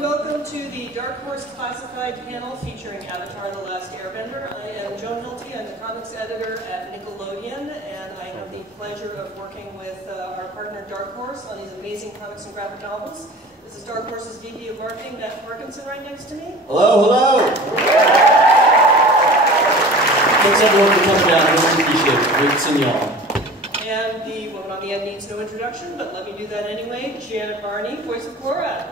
welcome to the Dark Horse Classified panel featuring Avatar: The Last Airbender. I am Joan Hilty. I'm the comics editor at Nickelodeon, and I have the pleasure of working with our partner Dark Horse on these amazing comics and graphic novels. This is Dark Horse's VP of Marketing, Matt Parkinson, right next to me. Hello, hello! Thanks everyone for coming down. I really appreciate it. Great seeing y'all. And the woman on the end needs no introduction, but let me do that anyway. Janet Barney, voice of Korra.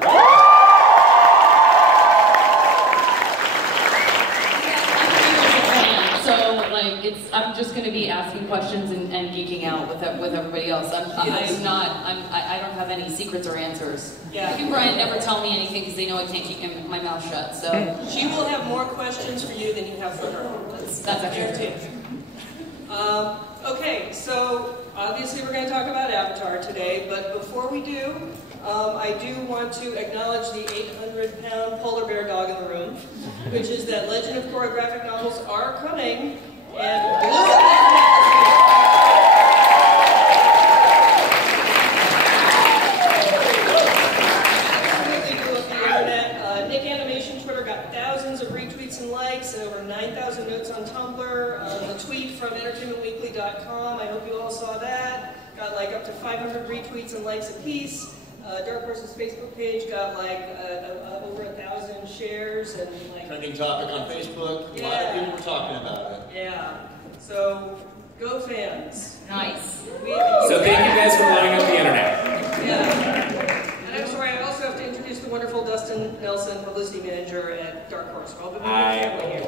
I'm just going to be asking questions and geeking out with everybody else. I don't have any secrets or answers. Yeah. Nick and Brian never tell me anything because they know I can't keep my mouth shut. So she will have more questions for you than you have for her. That's actually true. Okay, so obviously we're going to talk about Avatar today, but before we do, I do want to acknowledge the 800-pound polar bear dog in the room, which is that Legend of Korra graphic novels are coming, and blew up the internet. Nick Animation Twitter got thousands of retweets and likes, and over 9,000 notes on Tumblr. The tweet from entertainmentweekly.com, I hope you all saw that, got like up to 500 retweets and likes apiece. Dark Horse's Facebook page got like over 1,000 shares and like trending topic on Facebook. Yeah. A lot of people were talking about it. Yeah. So go fans. Nice. So thank you guys for blowing up the internet. Yeah. And I'm sorry, I also have to introduce the wonderful Dustin Nelson, publicity manager at Dark Horse. We're all the family here.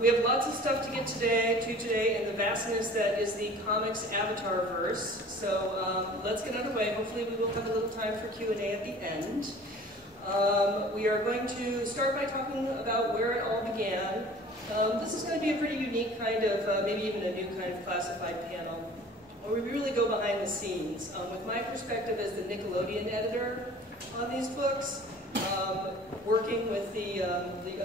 We have lots of stuff to get today in the vastness that is the comics Avatar-verse. So let's get underway. Hopefully we will have a little time for Q&A at the end. We are going to start by talking about where it all began. This is going to be a pretty unique kind of, maybe even a new kind of classified panel, where we really go behind the scenes. With my perspective as the Nickelodeon editor on these books, working with the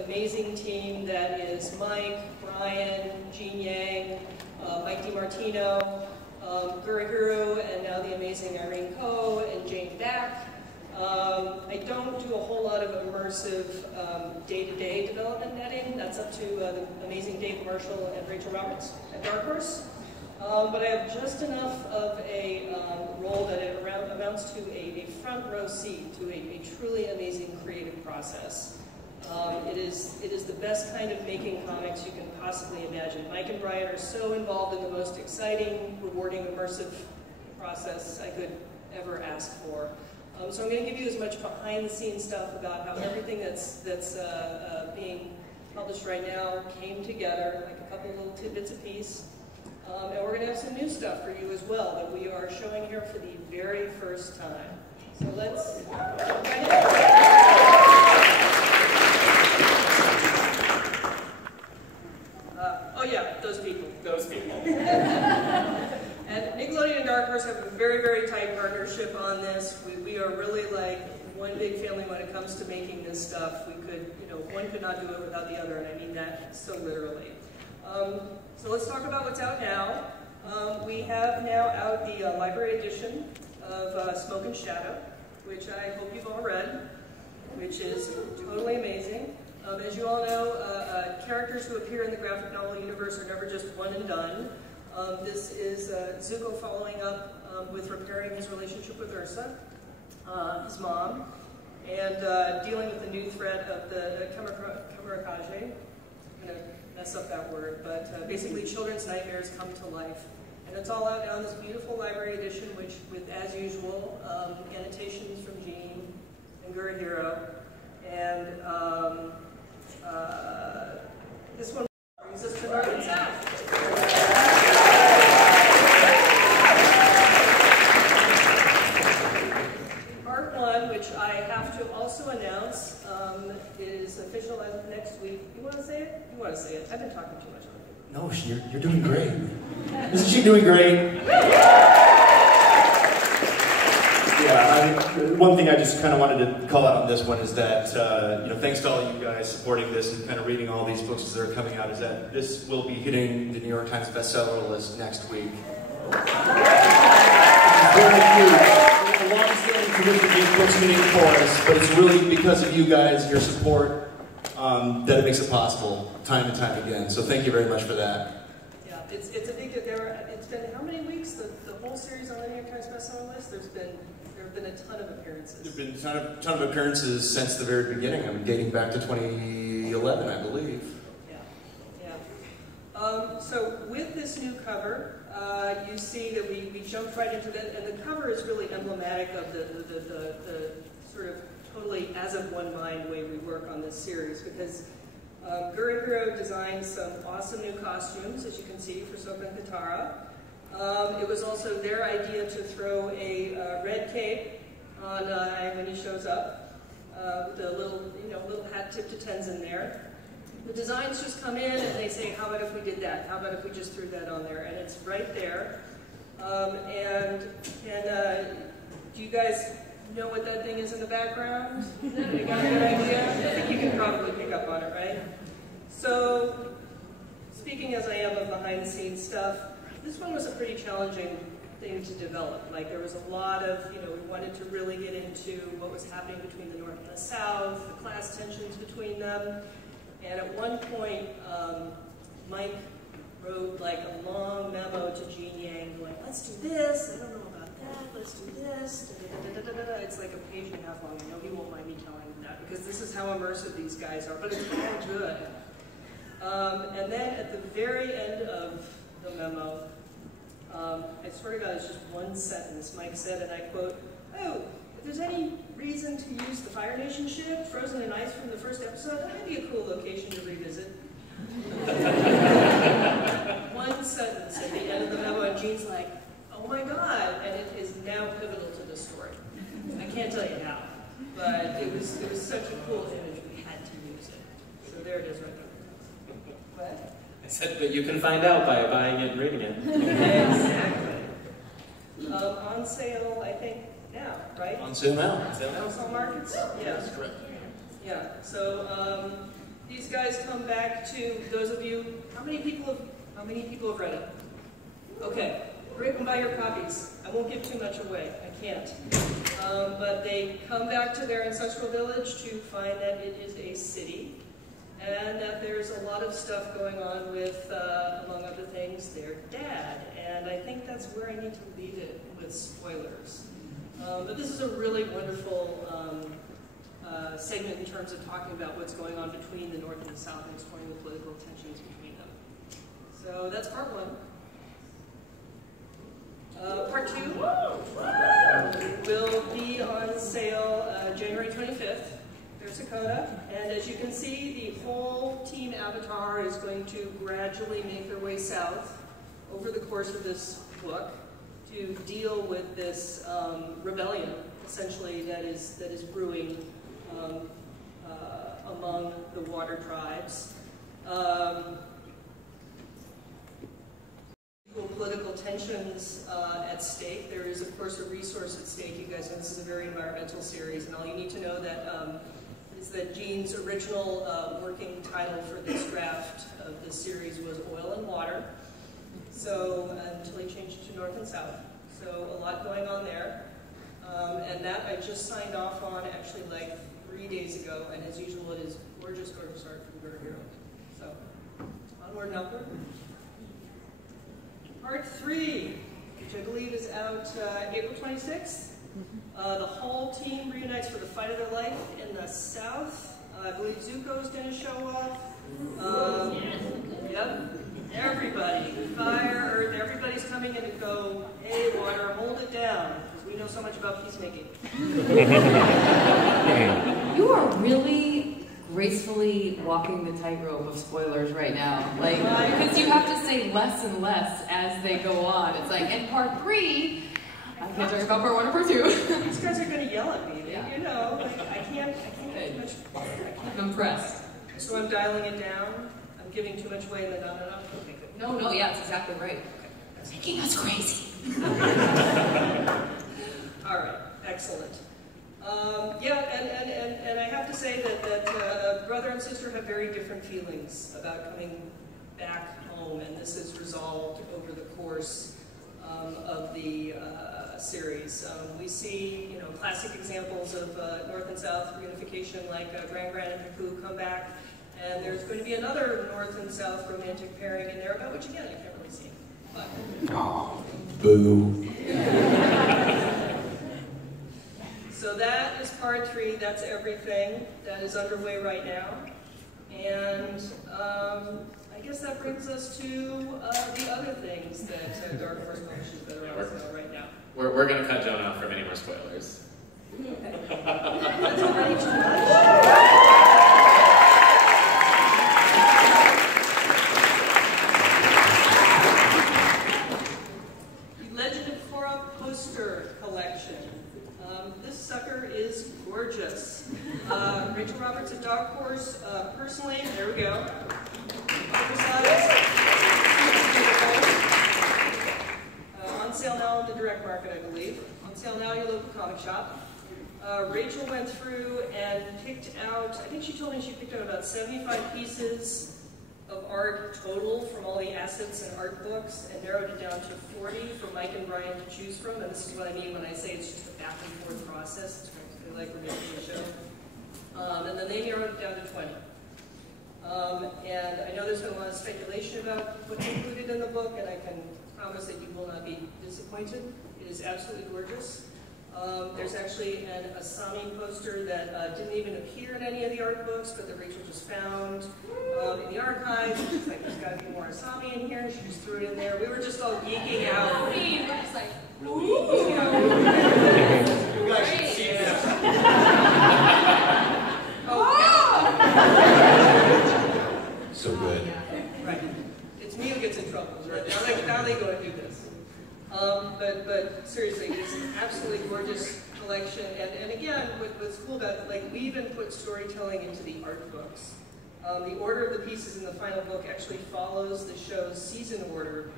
amazing team that is Mike, Brian, Gene Yang, Mike DiMartino, Guru, and now the amazing Irene Coe and Jane Back. I don't do a whole lot of immersive day-to-day development netting. That's up to the amazing Dave Marshall and Rachel Roberts at Dark Horse. But I have just enough of a role that it amounts to a front row seat to a truly amazing creative process. It is the best kind of making comics you can possibly imagine. Mike and Brian are so involved in the most exciting, rewarding, immersive process I could ever ask for. So I'm going to give you as much behind-the-scenes stuff about how everything that's being published right now came together, like a couple little tidbits apiece. And we're going to have some new stuff for you as well that we are showing here for the very first time. So let's jump right in. Oh yeah, those people. Those people. And Nickelodeon and Dark Horse have a very, very tight partnership on this. We are really like one big family when it comes to making this stuff. We could, one could not do it without the other, and I mean that so literally. So let's talk about what's out now. We have now out the library edition of Smoke and Shadow, which I hope you've all read, which is totally amazing. As you all know, characters who appear in the graphic novel universe are never just one and done. This is Zuko following up with repairing his relationship with Ursa, his mom, and dealing with the new threat of the Kamarakaje. I'm going to mess up that word, but basically children's nightmares come to life. And it's all out now in this beautiful library edition, which, with, as usual, annotations from Gene and Guru. And this one brings us to North and South. Part 1, which I have to also announce, is official as of next week. You want to say it? You want to say it. I've been talking too much on it. No, you're doing great. Isn't she doing great? Yeah, One thing I just kind of wanted to call out on this one is that, thanks to all you guys supporting this and kind of reading all these books that are coming out, is that this will be hitting the New York Times bestseller list next week. Very huge. A long-standing tradition of these books meeting for us, but it's really because of you guys, your support, that it makes it possible time and time again. So thank you very much for that. Yeah, it's a big deal. It's been how many weeks? The whole series on the New York Times bestseller list. There have been a ton of appearances. There have been a ton of appearances since the very beginning. I mean, dating back to 2011, I believe. Yeah. So with this new cover, you see that we jumped right into that, and the cover is really emblematic of the sort of totally as of one mind way we work on this series, because Guru designed some awesome new costumes, as you can see, for Soap and Katara. It was also their idea to throw a red cape on when he shows up, with a little hat tipped to tens in there. The designs just come in and they say, how about if we did that? How about if we just threw that on there? And it's right there. Do you guys know what that thing is in the background? You got a good idea? I think you can probably pick up on it, right? So, speaking as I am of behind-the-scenes stuff, this one was a pretty challenging thing to develop. Like, there was a lot of, we wanted to really get into what was happening between the North and the South, the class tensions between them. And at one point, Mike wrote like a long memo to Gene Yang going, let's do this, I don't know about that, let's do this, It's like a page and a half long. I know he won't mind me telling him that, because this is how immersive these guys are, but it's all good. And then at the very end of the memo, I swear to God, it's just one sentence. Mike said, and I quote, "Oh, if there's any reason to use the Fire Nation ship, frozen in ice from the first episode, that might be a cool location to revisit." One sentence at the end of the memo, and Gene's like, "Oh my God," and it is now pivotal to the story. I can't tell you how, but it was such a cool image, we had to use it. So there it is right there. What? I said, but you can find out by buying it and reading it. Exactly. On sale, I think, now, right? On sale now. All markets? Yeah. That's correct. Yeah, so these guys come back to those of you, how many people have read it? Okay, great, and buy your copies. I won't give too much away, I can't. But they come back to their ancestral village to find that it is a city, and that there's a lot of stuff going on with, among other things, their dad. And I think that's where I need to leave it with spoilers. But this is a really wonderful segment in terms of talking about what's going on between the North and the South and exploring the political tensions between them. So that's part one. Part two will be on sale January 25th. There's Dakota, and as you can see, the whole team Avatar is going to gradually make their way south over the course of this book to deal with this rebellion, essentially, that is brewing among the water tribes. Political tensions at stake. There is, of course, a resource at stake. You guys know this is a very environmental series, and all you need to know that is that Gene's original working title for this draft of this series was Oil and Water. So, until he changed it to North and South. So, a lot going on there. And that I just signed off on actually like 3 days ago, and as usual, it is gorgeous, gorgeous art from Guru. So, onward and upward. Part 3, which I believe is out April 26th. The whole team reunites for the fight of their life in the South. I believe Zuko's going to show up. Yep. Everybody, fire, earth, everybody's coming in and go, hey, water, hold it down, because we know so much about peacemaking. You are really gracefully walking the tightrope of spoilers right now. Like, because you have to say less and less as they go on. It's like, in part 3, I can't talk about part 1 or part 2. These guys are going to yell at me, yeah. You know, like, I can't get too much. I'm impressed. So I'm dialing it down. I'm giving too much away and then not enough. Okay, good. No, yeah, it's exactly right. Okay. Making us crazy. All right. Excellent. Yeah, and I have to say that brother and sister have very different feelings about coming back home, and this is resolved over the course of the series. We see, you know, classic examples of North and South reunification, like Gran and Haku come back, and there's going to be another North and South romantic pairing in there, about which again I can't really see. But. Oh, boo. So that is part 3. That's everything that is underway right now, and I guess that brings us to the other things that Dark Horse publishes that are on sale right now. We're going to cut Joan out from any more spoilers. That's already too much. The Legend of Korra poster collection. This sucker is gorgeous. Rachel Roberts at Dark Horse, personally, there we go. On sale now in the direct market, I believe. On sale now in your local comic shop. Rachel went through and picked out, I think she told me she picked out about 75 pieces of art total from all the assets and art books, and narrowed it down to 40 for Mike and Brian to choose from. And this is what I mean when I say it's just a back and forth process. It's practically like we're making a show. And then they narrowed it down to 20. And I know there's been a lot of speculation about what's included in the book, and I can promise that you will not be disappointed. It is absolutely gorgeous. There's actually an Asami poster that didn't even appear in any of the art books, but that Rachel just found in the archives. She's like, there's got to be more Asami in here. She just threw it in there. We were just all geeking out. We're just like, Ooh. You guys should see this. So good. Right. It's me who gets in trouble. Right? Now they go and do this. But seriously, it's an absolutely gorgeous collection. And again, what's cool about it, like, we even put storytelling into the art books. The order of the pieces in the final book actually follows the show's season order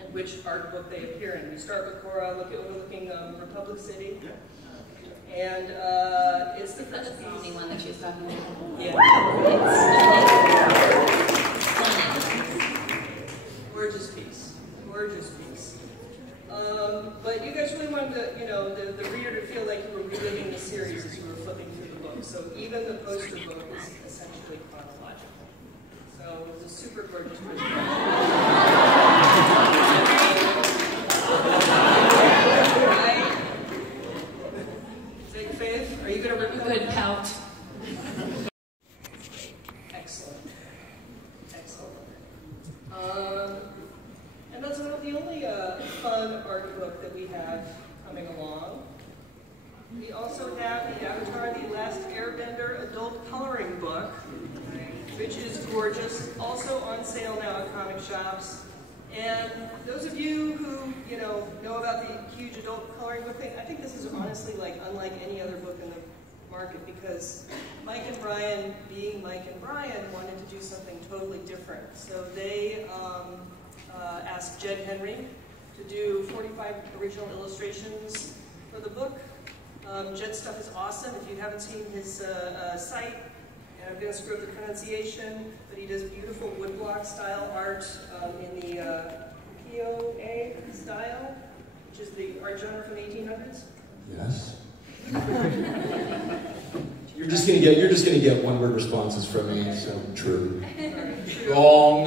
and which art book they appear in. We start with Korra, overlooking Republic City. And it's the first piece. the only one that she was talking about. Yeah. Gorgeous piece. Gorgeous piece. But you guys really wanted the reader to feel like you were reliving the series as you were flipping through the book. So even the poster book is essentially chronological. So it's a super gorgeous poster. Right? Zig Faith, are you going to rip Good pout. Excellent. Excellent. And that's not the only fun art book that we have coming along. We also have the Avatar: The Last Airbender adult coloring book, which is gorgeous, also on sale now at comic shops. And those of you who, know about the huge adult coloring book thing, I think this is honestly unlike any other book in the market, because Mike and Brian, being Mike and Brian, wanted to do something totally different. So they asked Jed Henry to do 45 original illustrations for the book. Jed's stuff is awesome. If you haven't seen his site, and I'm going to screw up the pronunciation, but he does beautiful woodblock style art in the POA style, which is the art genre from the 1800s. Yes. You're just gonna get one-word responses from me. So true. Wrong.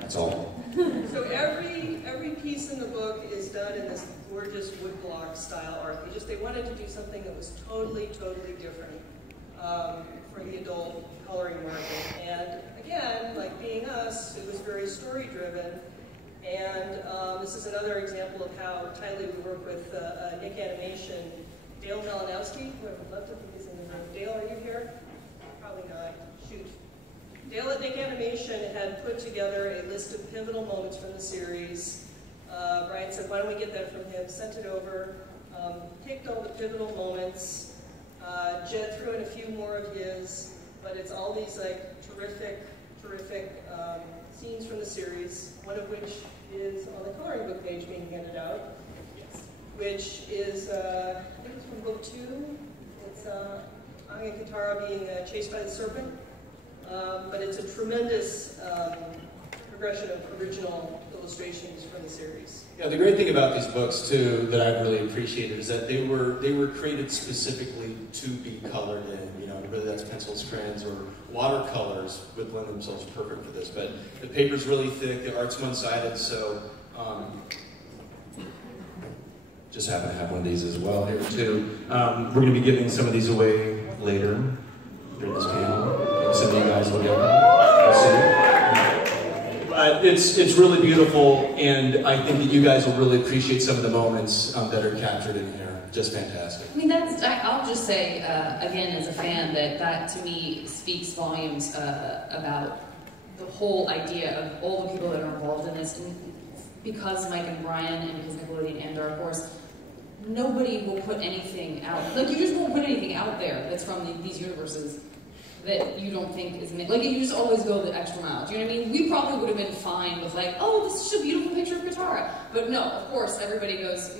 That's all. So every piece in the book is done in this gorgeous woodblock style art. They wanted to do something that was totally different for the adult coloring market. And again, like being us, it was very story driven. And this is another example of how tightly we work with Nick Animation. Dale Malinowski, who I would love to think is in the room. Dale, are you here? Probably not. Shoot. Dale at Nick Animation had put together a list of pivotal moments from the series. Brian said, why don't we get that from him? Sent it over, picked all the pivotal moments. Jed threw in a few more of his, but it's all these terrific scenes from the series, one of which is on the coloring book page being handed out. Yes. which is, I think it's from book 2. It's Aang and Katara being chased by the serpent. But it's a tremendous progression of original illustrations from the series. Yeah, the great thing about these books too that I've really appreciated is that they were created specifically to be colored in. You know, whether that's pencils, crayons, or watercolors would lend themselves perfect for this. But the paper's really thick, the art's one-sided, so just happen to have one of these as well here too. We're going to be giving some of these away later during this panel. Some of you guys will get them. But it's really beautiful, and I think that you guys will really appreciate some of the moments that are captured in here. Just fantastic. I mean, I'll just say, again, as a fan, that to me speaks volumes about the whole idea of all the people that are involved in this. And because Mike and Brian, and because Nickelodeon and Dark Horse, nobody will put anything out. Like, you just won't put anything out there that's from these universes that you don't think is, like, you just always go the extra mile. Do you know what I mean? We probably would have been fine with like, oh, this is a beautiful picture of Katara. But no, of course, everybody goes,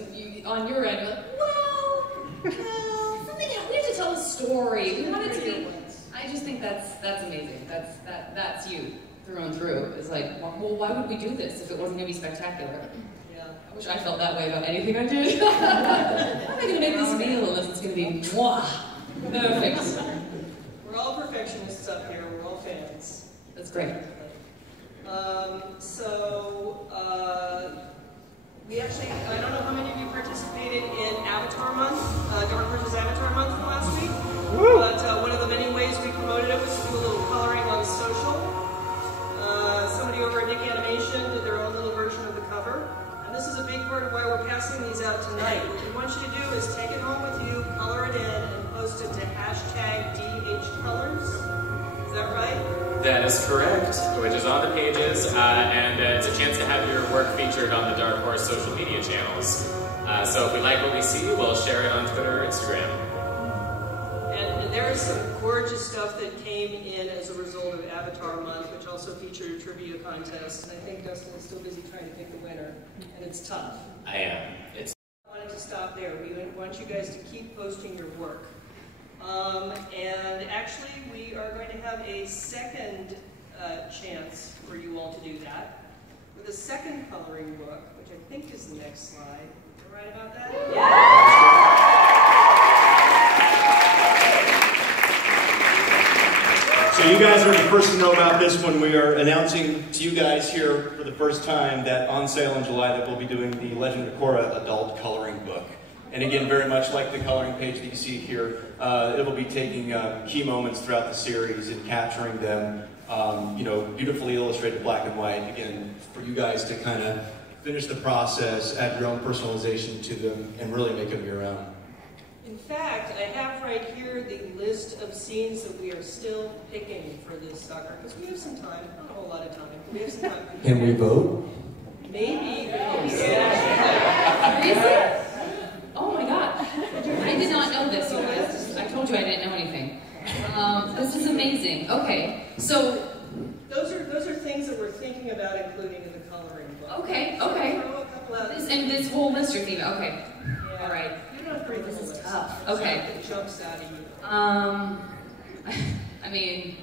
on your end, you're like, well, something else. We have to tell a story. We want it to be, I just think that's amazing. That's you through and through. It's like, well, why would we do this if it wasn't going to be spectacular? Yeah. I wish I felt that way about anything I did. How am I going to make this meal unless it's going to be mwah? Perfect. We're all perfectionists up here. We're all fans. That's great. We actually, I don't know how many of you participated in Avatar Month, Dark Horse's Avatar Month from last week. But one of the many ways we promoted it was to do a little coloring on social. Somebody over at Nick Animation did their own little version of the cover. And this is a big part of why we're passing these out tonight. What we want you to do is take it home with you, color it in, and post it to #DHColors. Is that right? That is correct, which is on the pages, and it's a chance to have your work featured on the Dark Horse social media channels. So if we like what we see, we'll share it on Twitter or Instagram. And there is some gorgeous stuff that came in as a result of Avatar Month, which also featured a trivia contest. And I think Dustin is still busy trying to pick the winner, and it's tough. I am. I wanted to stop there. We want you guys to keep posting your work. And actually, we are going to have a second chance for you all to do that with a second coloring book, which I think is the next slide. Am I right about that? Yeah. So you guys are the first to know about this when we are announcing to you guys here for the first time that on sale in July that we'll be doing the Legend of Korra adult coloring book. And again, very much like the coloring page that you see here, it will be taking key moments throughout the series and capturing them, beautifully illustrated black and white, again, for you guys to kind of finish the process, add your own personalization to them, and really make them your own. In fact, I have right here the list of scenes that we are still picking for this sucker, because we have some time, not a whole lot of time, but we have some time. Can we vote? Maybe. Seriously? Oh my god. I did not know this, you guys. I told you I didn't know anything. This is amazing. Okay, so... Those are things that we're thinking about including in the coloring book. Okay. Throw a couple out. And this whole list you're thinking, okay. Yeah. All right. You don't have to read This the is list. tough. Okay. It jumps out of you. I mean,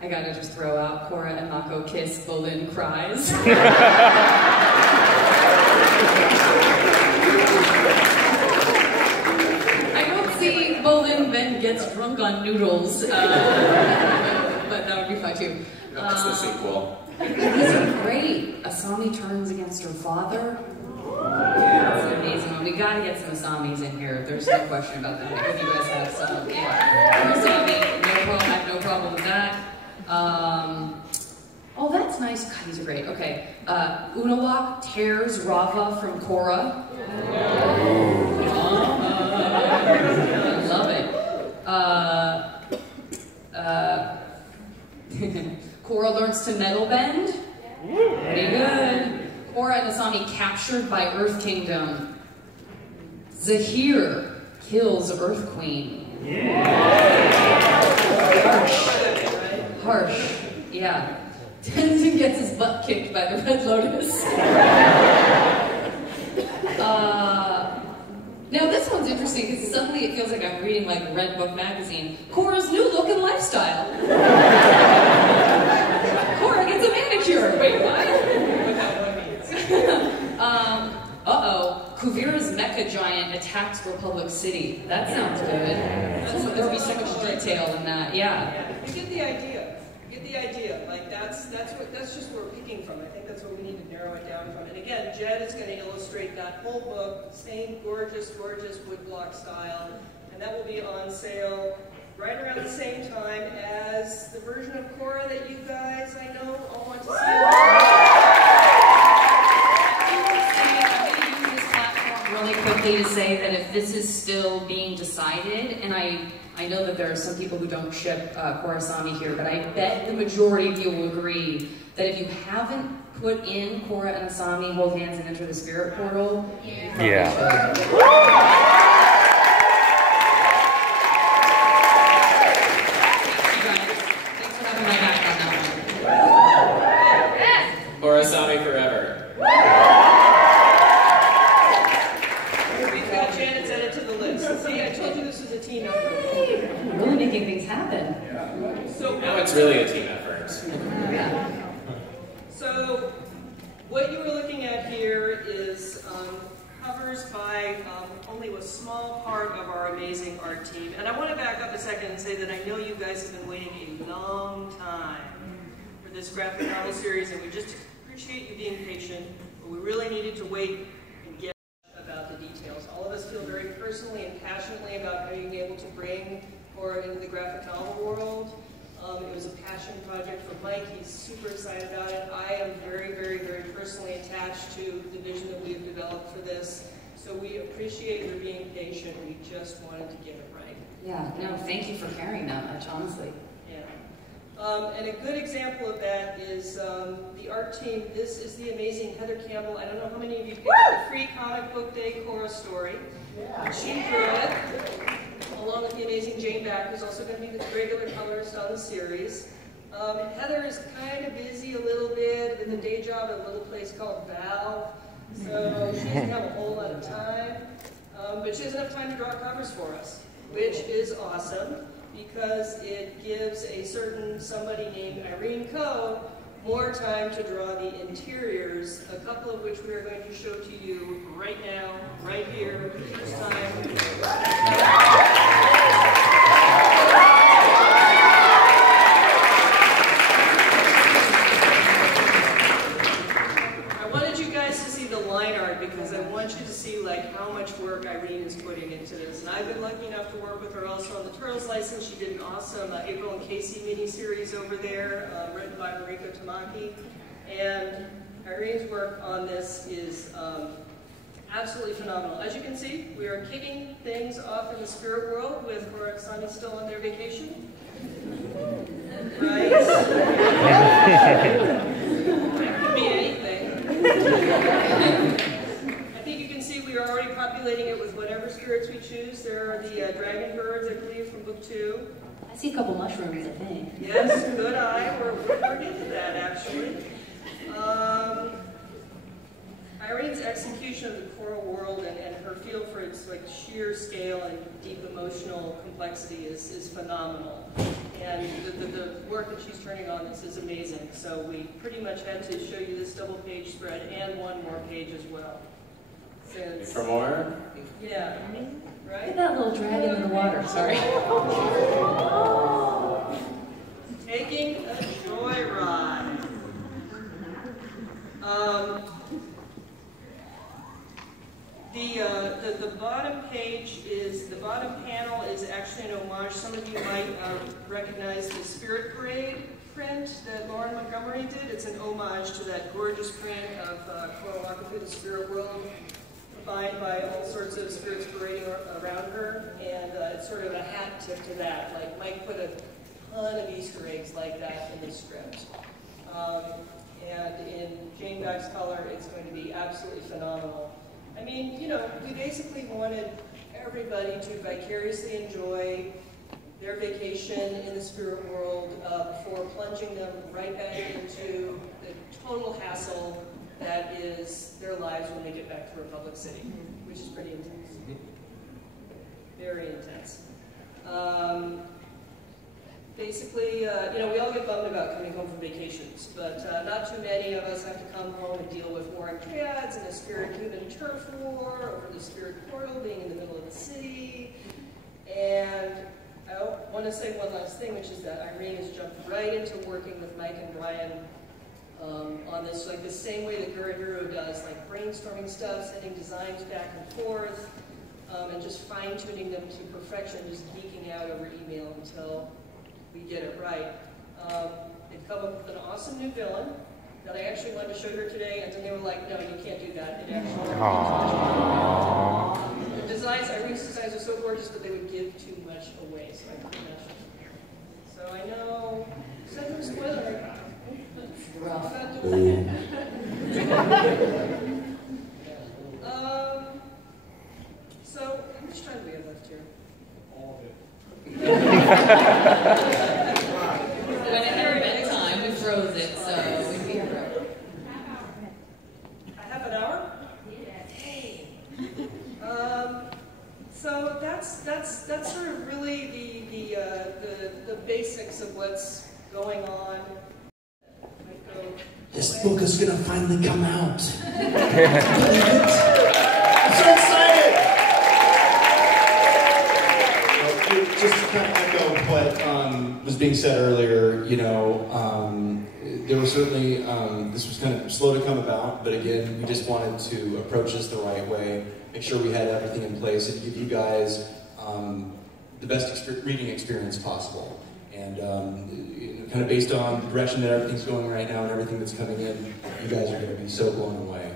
I gotta just throw out Korra and Mako kiss, Bolin cries. Bolin then gets drunk on noodles, but that would be fun too. That's the sequel. These are great. Asami turns against her father. That's an amazing one. We gotta get some Asamis in here. There's no question about that. If you guys have some, yeah. Asami, I have no problem with that. Oh, that's nice. God, these are great. Okay. Unalaq tears Rava from Korra. I love it. Korra learns to metal bend. Pretty good. Korra and Asami captured by Earth Kingdom. Zahir kills Earth Queen. Harsh. Yeah. Tenzin gets his butt kicked by the Red Lotus. Now this one's interesting because suddenly it feels like I'm reading like Red Book magazine. Korra's new look and lifestyle. Korra gets a manicure. Wait, what? Kuvira's mecha giant attacks Republic City. That sounds good. There'll be so much detail in that. Yeah. You get the idea. You get the idea. Like that's just where we're picking from. I think that's what we need to narrow it down from. And again, Jed is going to illustrate that whole book, same gorgeous, gorgeous woodblock style, and that will be on sale right around the same time as the version of Korra that you guys, I know, all want to see. Really quickly to say that if this is still being decided, and I know that there are some people who don't ship Korra-Asami here, but I bet the majority of you will agree that if you haven't put in Korra and Asami hold hands and enter the spirit portal, Yeah. Thanks for having my back on that one. Korra-Asami forever. See, I told you this was a team effort. Really making things happen. So Now it's really a team effort. So what you were looking at here is covers by only a small part of our amazing art team. And I want to back up a second and say that I know you guys have been waiting a long time for this graphic novel series, and we just appreciate you being patient, but we really needed to wait and get about the details. All of us feel very personally and passionately about being able to bring Korra into the graphic novel world. It was a passion project for Mike. He's super excited about it. I am very, very, very personally attached to the vision that we've developed for this. So we appreciate your being patient. We just wanted to get it right. Yeah, no, thank you for caring that much, honestly. Yeah. And a good example of that is the art team. This is the amazing Heather Campbell. I don't know how many of you picked up the free comic book day Korra story. Yeah. She drew it, along with the amazing Jane Back, who's also going to be the regular colorist on the series. Heather is kind of busy a little bit with a day job at a little place called Valve, so she doesn't have a whole lot of time. But she has enough time to draw covers for us, which is awesome, because it gives a certain somebody named Irene Coe more time to draw the interiors, a couple of which we are going to show to you right now, right here, first time. I wanted you guys to see the line art because I want you to see like how much work Irene is putting into this. And I've been lucky enough to work with her also on the Turtles license. She did an awesome April and Casey miniseries over there, written by Mariko Tamaki. And Irene's work on this is absolutely phenomenal. As you can see, we are kicking things off in the spirit world with Korra-Asami still on their vacation. Right? That could be anything. I think you can see we are already populating it with whatever spirits we choose. There are the dragon birds, I believe, from book 2. I see a couple mushrooms, I think. Yes, good eye. We're into that, actually. Irene's execution of the Korra world and her feel for its like sheer scale and deep emotional complexity is phenomenal. And the work that she's turning on this is amazing. So we pretty much had to show you this double page spread and one more page as well. Since, For more? yeah, right? Look at that little dragon in the water, sorry. Taking a joyride. The bottom page is, the bottom panel is actually an homage. Some of you might recognize the Spirit Parade print that Lauren Montgomery did. It's an homage to that gorgeous print of Korra walking through the spirit world, combined by all sorts of spirits parading around her, and it's sort of a hat tip to that. Like Mike put a ton of Easter eggs like that in the script. And in Jane Back's color, it's going to be absolutely phenomenal. I mean, you know, we basically wanted everybody to vicariously enjoy their vacation in the spirit world before plunging them right back into the total hassle that is their lives when they get back to Republic City, which is pretty intense. Very intense. Basically, we all get bummed about coming home from vacations, but not too many of us have to come home and deal with warring triads and a spirit-human turf war over the spirit portal being in the middle of the city. And I want to say one last thing, which is that Irene has jumped right into working with Mike and Brian on this, like the same way that Gura Hero does, like brainstorming stuff, sending designs back and forth, and just fine-tuning them to perfection, just geeking out over email until we get it right. They've come up with an awesome new villain that I actually wanted to show her today, and then they were like, no, you can't do that. It actually the designs, Irene's designs are so gorgeous, but they would give too much away, so I couldn't mention. So I know, said no spoiler. Rough. So, how much time do we have left here? All of it. When it's bedtime, we froze it, so we'd be here. Half an hour? Hey. So that's sort of really the basics of what's going on. This book is gonna finally come out. I'm so excited! Just to kind of echo what was being said earlier, there was certainly, this was kind of slow to come about, but again, we just wanted to approach this the right way, make sure we had everything in place, and give you guys the best reading experience possible. And kind of based on the direction that everything's going right now and everything that's coming in, you guys are going to be so blown away.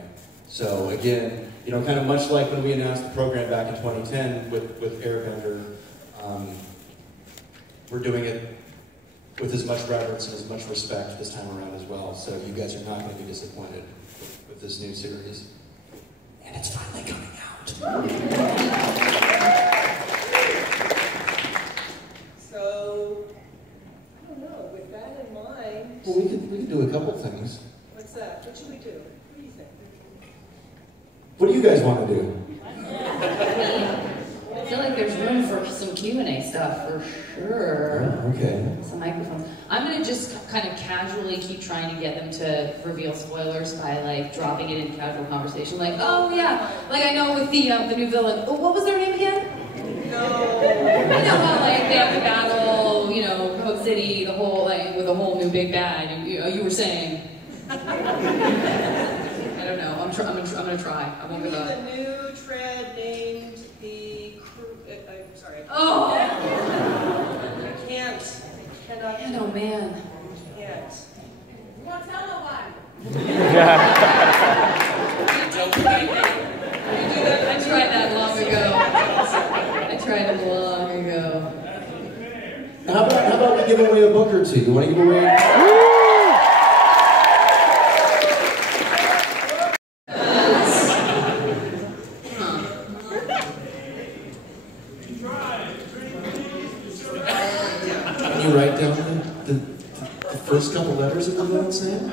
So again, kind of much like when we announced the program back in 2010 with Airbender, we're doing it with as much reverence and as much respect this time around as well. So you guys are not going to be disappointed with this new series. And it's finally coming out. So, I don't know, with that in mind... Well, we could do a couple things. What's that? What should we do? What do you think? What do you guys want to do? I feel like there's room for some Q&A stuff, for sure. Oh, okay. Some microphones. I'm going to just kind of casually keep trying to get them to reveal spoilers by, like, dropping it in casual conversation. Like, oh, yeah, like I know with the new villain. Oh, what was their name again? No. I know how, like, they have to battle, Code City, the whole, like, with a whole new big bad, and you were saying. I don't know. I'm gonna try. I won't give up. The new tread named the crew. I'm sorry. Oh! I can't. I cannot. Man, oh man. I can't. Won't tell no one. I tried that long ago. I tried it long ago. How about we give away a book or two? You want to give away? Can you write down the first couple letters of the villain's name?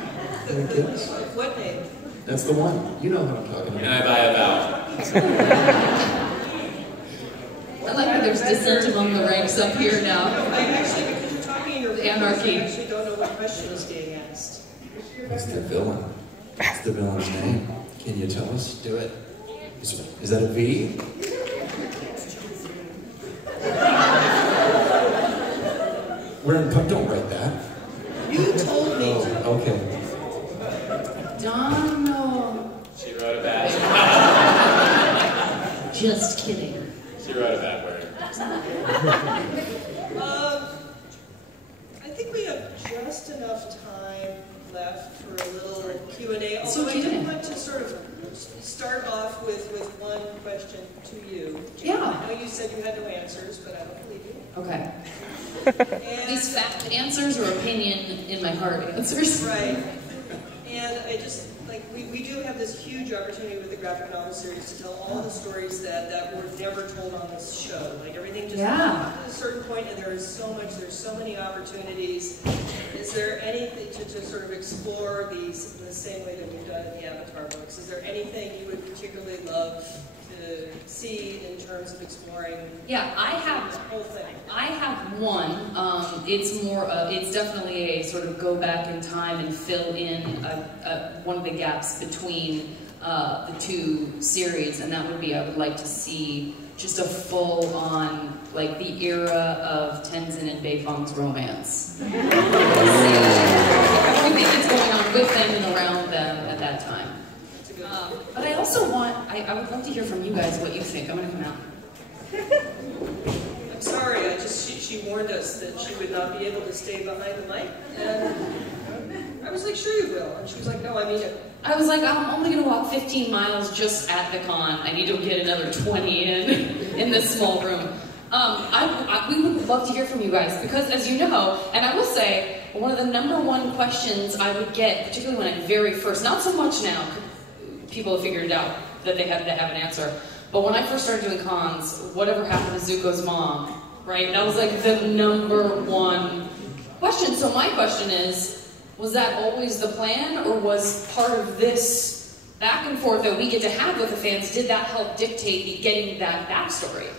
What name? That's the one. You know who I'm talking And about. I buy a vowel. I like that there's dissent among the ranks up here now. I actually, because you're talking in your Anarchy. I actually don't know what question is being asked. What's the villain? What's the villain's name? Can you tell us? Do it. Is that a V? Don't write that. You told me to. Oh, okay. Donald. She wrote a bad. Just kidding. She wrote a bad word. I think we have just enough time left for a little Q&A. So Although I did Q&A. want to sort of start off with one question to you. Yeah. I know you said you had no answers, but I don't believe you. Okay. And, These fact answers or opinion in my heart answers? right. And I just, like, we do have this huge opportunity with the graphic novel series to tell all the stories that were never told on this show. Like, everything just Yeah. at a certain point, and there's so many opportunities. Is there anything to sort of explore these in the same way that we've done in the Avatar books? Is there anything you would particularly love see in terms of exploring? Yeah, I have this whole thing. I have one. It's more. It's definitely a sort of go back in time and fill in one of the gaps between the two series, and that would be I would like to see just a full-on, like the era of Tenzin and Beifeng's romance. Everything that's going on with them and around them at that time. But I also want, I would love to hear from you guys what you think. I'm going to come out. I'm sorry, she warned us that she would not be able to stay behind the mic, and I was like, sure you will. And she was like, no, I mean it. I was like, I'm only going to walk 15 miles just at the con. I need to get another 20 in this small room. We would love to hear from you guys, because as you know, and I will say, one of the #1 questions I would get, particularly when I very first, not so much now, people have figured it out that they had to have an answer, but when I first started doing cons, whatever happened to Zuko's mom, right? That was like the #1 question. So my question is, was that always the plan, or was part of this back and forth that we get to have with the fans, did that help dictate getting that backstory?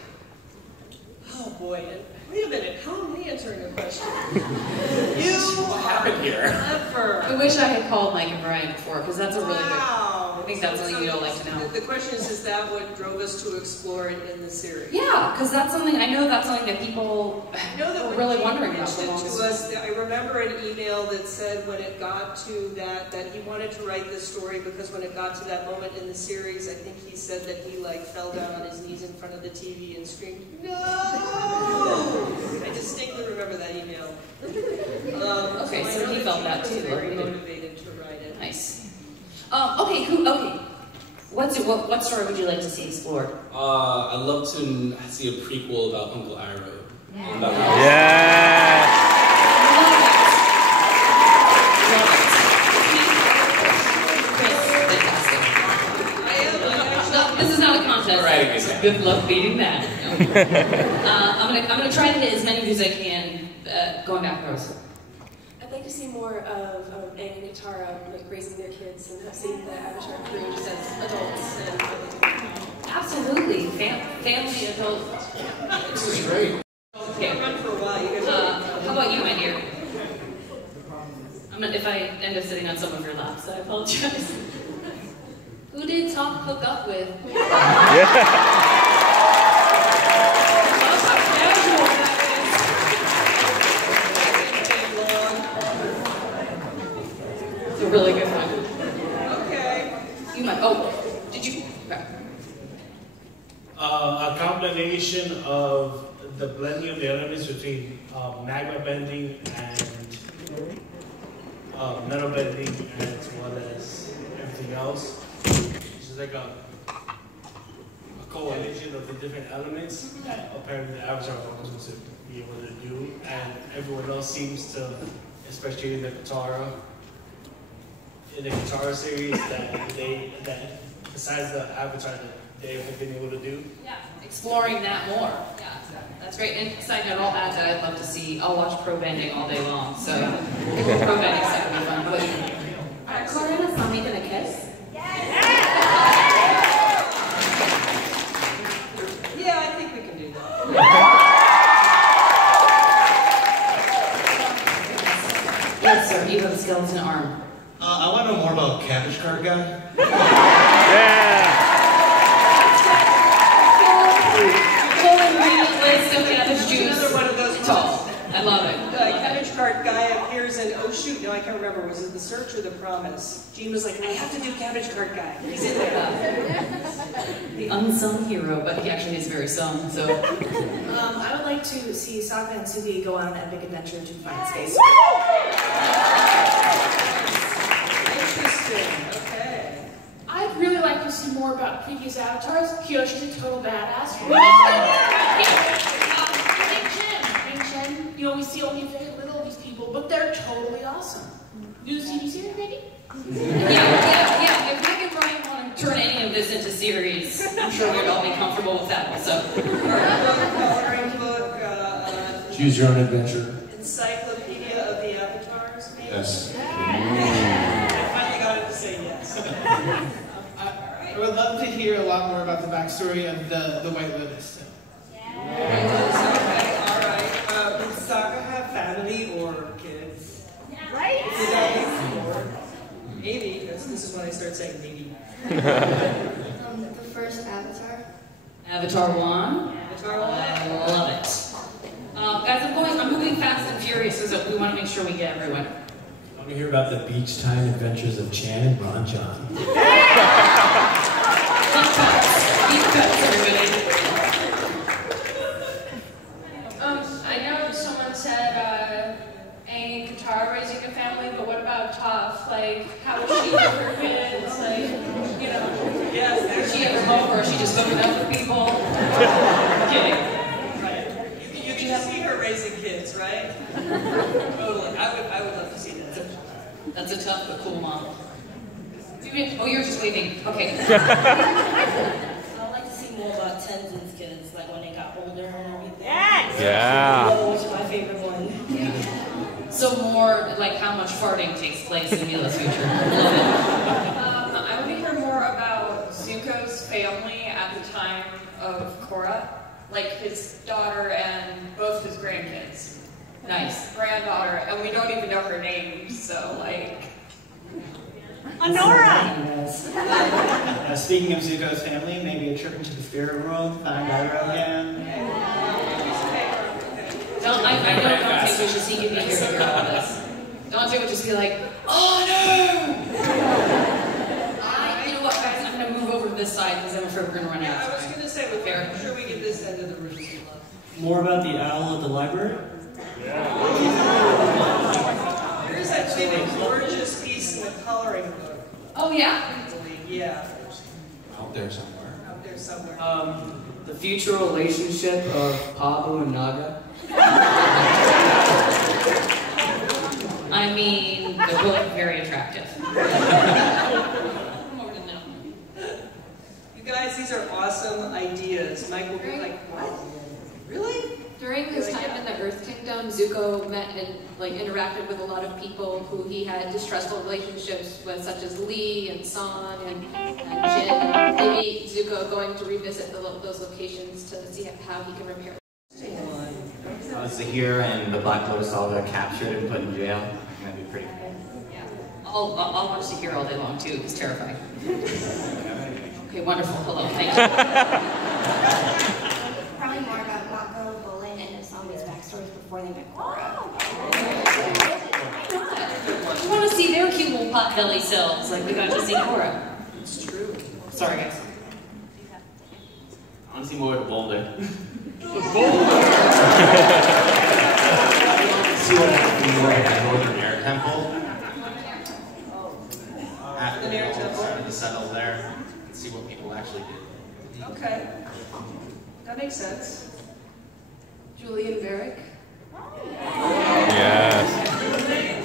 Oh boy, wait a minute, how am I answering a question? What happened here? Clever. I wish I had called Mike and Brian before, because that's a really good... Wow. I think that's something we'd all like to know. The question is that what drove us to explore it in the series? Yeah, because that's something, I know that's something that people were really wondering about. To us, I remember an email that said when it got to that he wanted to write this story because when it got to that moment in the series, I think he said that he like fell down on his knees in front of the TV and screamed, "No!" I distinctly remember that email. Okay, so he felt that too. Very motivated to write it. Nice. Okay. What story would you like to see explored? I'd love to see a prequel about Uncle Iroh. Yeah. This is not a contest. Right, Good luck beating that. I'm gonna try to hit as many of you as I can. Going back, Rose. I'd like to see more of Aang and Katara like raising their kids and have seen the Avatar crew just as adults. Absolutely, family, adult. This is great. Okay. Run for a while. You guys How about you, my dear? If I end up sitting on some of your laps, I apologize. Who did Tom hook up with? It's a really good one. Okay. You might. Oh, did you? Okay. A combination of the blending of the elements between magma bending and metal bending, as well as everything else. It's just like a coalition of the different elements that apparently the Avatar was supposed to be able to do, and everyone else seems to, especially in the Katara series, that besides the Avatar that they have been able to do. Yeah, exploring that more. Yeah, that's great. And side note, I'll add that I'd love to see. I'll watch pro bending all day long. So pro bending stuff would be fun. But are Korra and Asami gonna kiss? Yeah, I think we can do that. Yes, sir. You have a skeleton arm. I want to know more about Cabbage Cart Guy. Full ingredient list of cabbage juice. Another one of those. It's all. I love it. The Cabbage Cart Guy appears in, oh shoot, no, I can't remember. Was it The Search or The Promise? Gene was like, I have to do Cabbage Cart Guy. He's in there. The unsung hero, but he actually is very sung. So I would like to see Sokka and Sugi go on an epic adventure to find space. Interesting. Okay. I'd really like to see more about previous avatars. Kyoshi's a total badass. Big Chen, you know, we see only very little of these people, but they're totally awesome. Do the TV series, maybe? yeah. If Mike and Brian want to turn any of this into series, I'm sure we'd all be comfortable with that. So Coloring book. Choose your own adventure. Encyclopedia of the Avatars, maybe? Yes. I finally got it to say yes. All right. I would love to hear a lot more about the backstory of the White Lotus. So. Okay, all right. Does Sokka have family or kids? Right? Maybe. This is when I start saying maybe. The first Avatar. Avatar 1. Avatar 1. I love it. Guys, I'm moving fast and furious, so we want to make sure we get everyone. I want to hear about the beach time adventures of Chan and Ron-chan. Deep cuts, everybody. I know someone said Aang and Katara raising a family, but what about Toph? Like, how is she with her kids? Like, you know. Yes, Is she ever home, or is she just hooking up with people? Kidding. Right. You can see her raising kids, right? Totally. I would love to see that. That's a tough but cool mom. Oh, you're just leaving. Okay. I would like to see more about Tenzin's kids, like when they got older and everything. Yes! That was my favorite one. Yeah. So more like how much farting takes place in Mila's future. I want to hear more about Zuko's family at the time of Korra, like his daughter and both his grandkids. Nice. Granddaughter, and we don't even know her name, so like... Honora! Speaking of Zuko's family, maybe a trip into the spirit world, find Iroh again. I don't think we should see you here to hear all this. Dante would just be like, oh no! You know what, guys, I'm going to move over to this side because I'm afraid we're going to run out of time. I was going to say, I'm sure we get this end of the room. More about the owl at the library? There is actually a gorgeous piece in the coloring book. Oh, yeah? Yeah. Out there somewhere. Out there somewhere. The future relationship of Pabu and Naga. I mean, they're both very attractive. You guys, these are awesome ideas. Mike will be like, what? Really? During his time in the Earth Kingdom, Zuko met and interacted with a lot of people who he had distrustful relationships with, such as Lee and San and Jin. Maybe Zuko going to revisit those locations to see how he can repair. Zahir and the Black Lotus all got captured and put in jail. That'd be pretty cool. Yeah. I'll watch Zahir all day long too. It's terrifying. Okay, wonderful. Hello. Thank you. Probably more about Mako, Bolin, and Asami's backstories before they met Korra. I want to see their cute little pot-belly selves like we got to see Korra. It's true. Sorry, guys. I want to see more of the boulder. See what happened in the Northern Air Temple. The Air Temple. Started to settle there and see what people actually did. Okay. That makes sense. Julian Varric. Yes.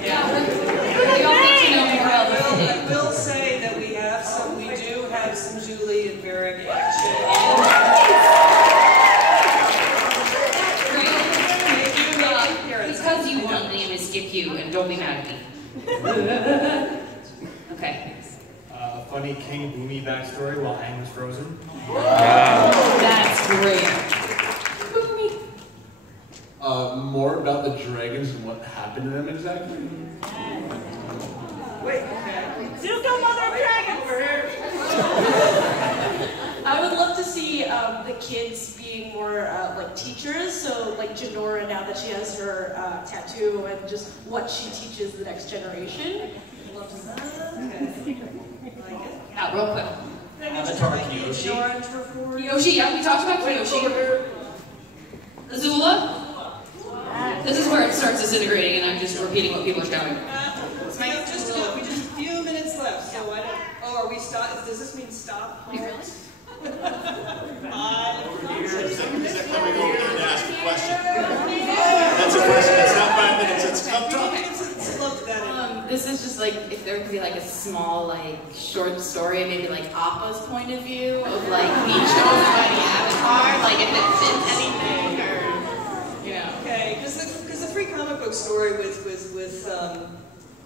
Yeah, we all need to know more about the I will say that we do have some Julie and Varric action. Because you want me to skip you, and don't be mad at me. Okay. Funny King Boomy backstory while Aang was frozen. That's great. More about the dragons and what happened to them exactly? Wait, okay. Zuko, mother of dragons! I would love to see the kids being more like teachers, so like Jinora, now that she has her tattoo, and just what she teaches the next generation. Yeah, real quick. Avatar Kyoshi, yeah, we talked about Kyoshi. Azula? This is where it starts disintegrating, and I'm just repeating what people are shouting. We just a few minutes left, so why don't... Oh, are we stop? Does this mean stop? Wait, really? Is that coming over there to ask a question? That's a question. It's not 5 minutes. It's come talk. This is just like, if there could be like a small, like, short story, maybe like Appa's point of view of like being chosen by the Avatar, like if it fits anything, or, you know. Okay, because the free comic book story with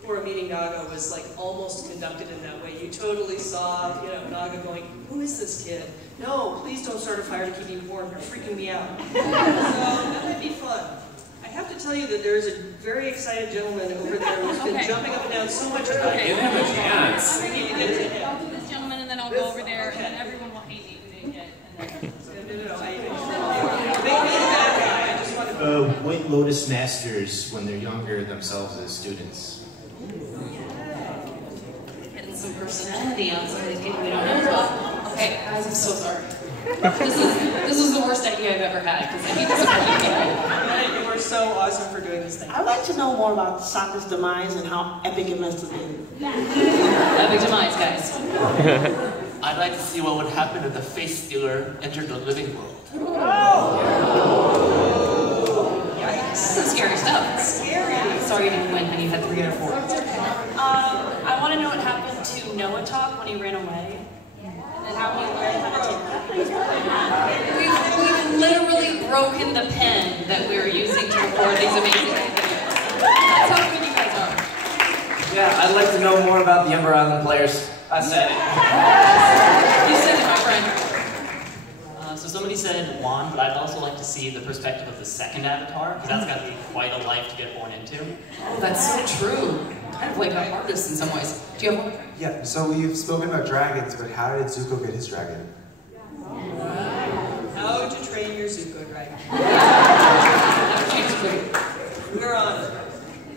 Korra meeting Naga was like almost conducted in that way. You totally saw, you know, Naga going, "Who is this kid? No, please don't start a fire to keep me warm. You're freaking me out." So that might be fun. I have to tell you that there's a very excited gentleman over there who's been jumping up and down so much about it. Give him a chance. We need to get to him. I'll do this gentleman and then I'll go over there and everyone will hate me naked. No, make me the bad guy. I just want to... White Lotus Masters when they're younger themselves as students. Getting some personality on some of these people we don't know about. Okay, guys, I'm so sorry. This is the worst idea I've ever had, because I hate disappointing people. You were so awesome for doing this thing. I'd like to know more about Sokka's demise and how epic it must have been. Epic demise, guys. I'd like to see what would happen if the face stealer entered the living world. Yikes. Some scary stuff. Scary. Sorry you didn't win, honey. You had 3 out of 4. I want to know what happened to Noah Talk when he ran away. And how he learned how to take that. We've literally broken the pen that we were using to record these amazing videos. That's how good you guys are. Yeah, I'd like to know more about the Ember Island players. I said it. You said it, my friend. So somebody said Juan, but I'd also like to see the perspective of the second avatar, because that's got to be quite a life to get born into. Oh, that's so true. Kind of like a artist in some ways. Do you have one? Yeah, so we've spoken about dragons, but how did Zuko get his dragon? How to train your Zuko dragon. We're on.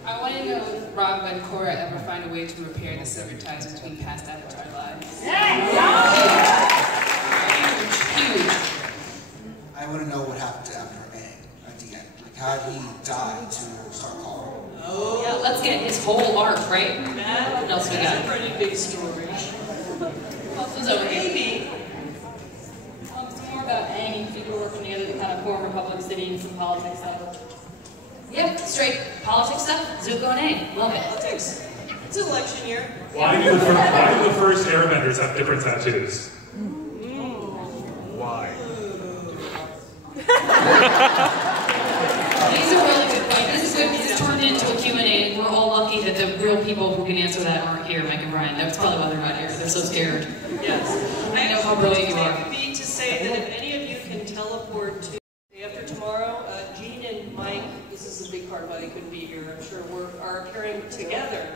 I want to know if Rob and Korra ever find a way to repair the severed ties between past Avatar lives. Huge. I want to know what happened to Avatar A at the end. Like, how did he die to start calling? Oh. Yeah, let's get his whole arc, right? What else we got? That's a pretty big story. What else is over here? Maybe. Some more about Aang and people working together to kind of form Republic City and some politics stuff. Yep, straight politics stuff. Zuko and Aang. Love it. Politics. It's election year. Why do the first Airbenders have different tattoos? Why? These are really good points. This is good because it's turned into a Q&A, and we're all lucky that the real people who can answer that aren't here, Mike and Brian. That's probably why they're not here. They're so scared. Yes. I know how brilliant you are. It would be to say that if any of you can teleport to day after tomorrow, Jean and Mike, this is a big part of why they couldn't be here, I'm sure, are appearing together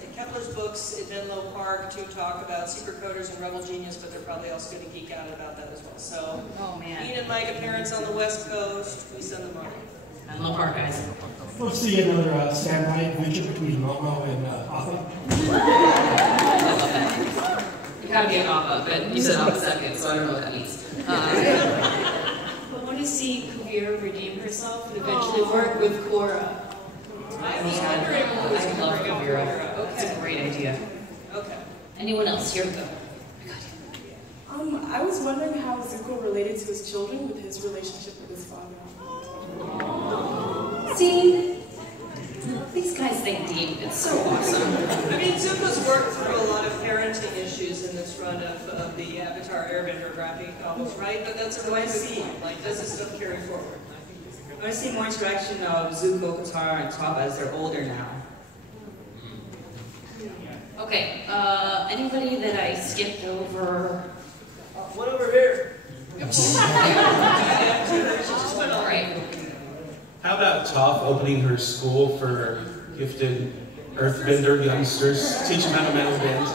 at Kepler's Books at Menlo Park to talk about Secret Coders and Rebel Genius, but they're probably also going to geek out about that as well. So, Jean and Mike appearance on the West Coast, we send them on. Menlo Park, guys. We'll see another samurai adventure between Momo and Appa. I love that. You gotta be an Appa, but you said Appa second, so I don't know what that means. I want to see Kuvira redeem herself and eventually work with Korra. I love Kuvira. Okay. It's a great idea. Okay. Anyone else? Here we go. I was wondering how Zuko related to his children with his relationship with his father. See? These guys think deep. It's so awesome. I mean, Zuko's worked through a lot of parenting issues in this run of the Avatar Airbender graphic novels, right? But that's a nice theme. Like, does this stuff carry forward? I want to see more interaction of Zuko, Katara, and Toph as they're older now. Okay, anybody that I skipped over? What over here? Alright. How about Toph opening her school for gifted Earthbender youngsters, teach them how to manage bands?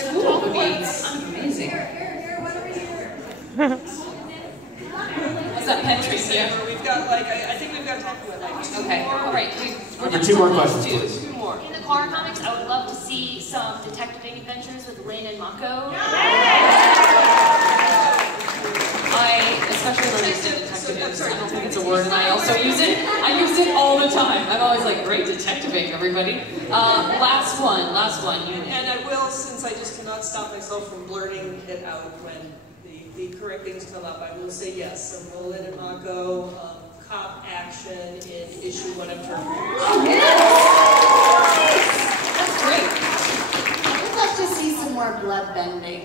School would be amazing. What's that, Patrice? Yeah. We've got like, I think we've got time for like okay, alright. For 2 more questions, please. 2 more. In the Korra comics, I would love to see some detective adventures with Lin and Mako. I, especially when I say detectives, I don't think it's a word, and I also use it. I use it all the time. I'm always like, great detectiving, everybody. Last one. And I will, since I just cannot stop myself from blurting it out when the correct things come up, I will say yes. So Lin and Mako, cop action in issue 1 of Turn. Oh, That's great. I would love to see some more blood bending.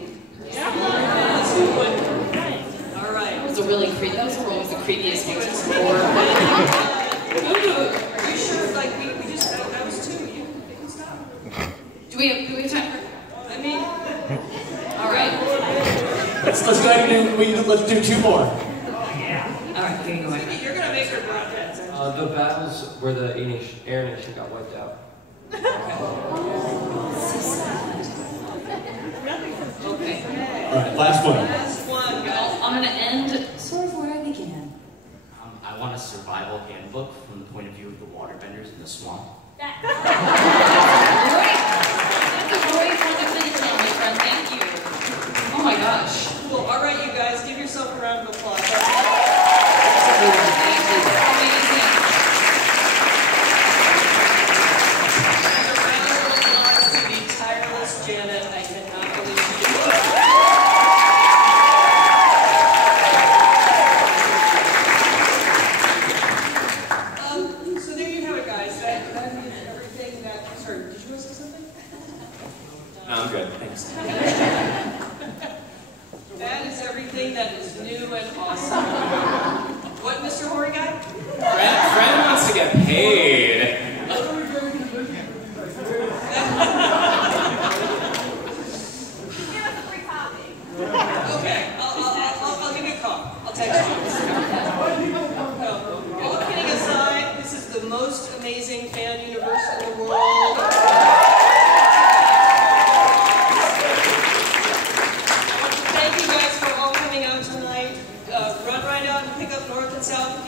All right. That was a really creepy. Those were always the creepiest ones. Are you sure? Like we Do we have time for? I mean, all right. Let's go ahead and let's do 2 more. All right, here you go. You're gonna make her drop that. The battles where the Air Nation got wiped out. Okay. All right, last one. Last one, guys. I'm gonna end sort of where I began. I want a survival handbook from the point of view of the waterbenders in the swamp. That's a great one to finish on, my friend. Thank you. Oh my gosh. Cool. All right, you guys, give yourself a round of applause. Thank you. Amazing. And a round of applause to the tireless Janet. I cannot believe she did that. So there you have it, guys. That is everything that. Sorry, did you want to say something? No, I'm good. Thanks. That is everything that is new and awesome. What, Mr. Hoary Guy? Fran wants to get paid. Okay, I'll give you a call. I'll text you. No, all kidding aside, this is the most amazing fan universe in the world. Thank you guys for all coming out tonight. Run right out and pick up North and South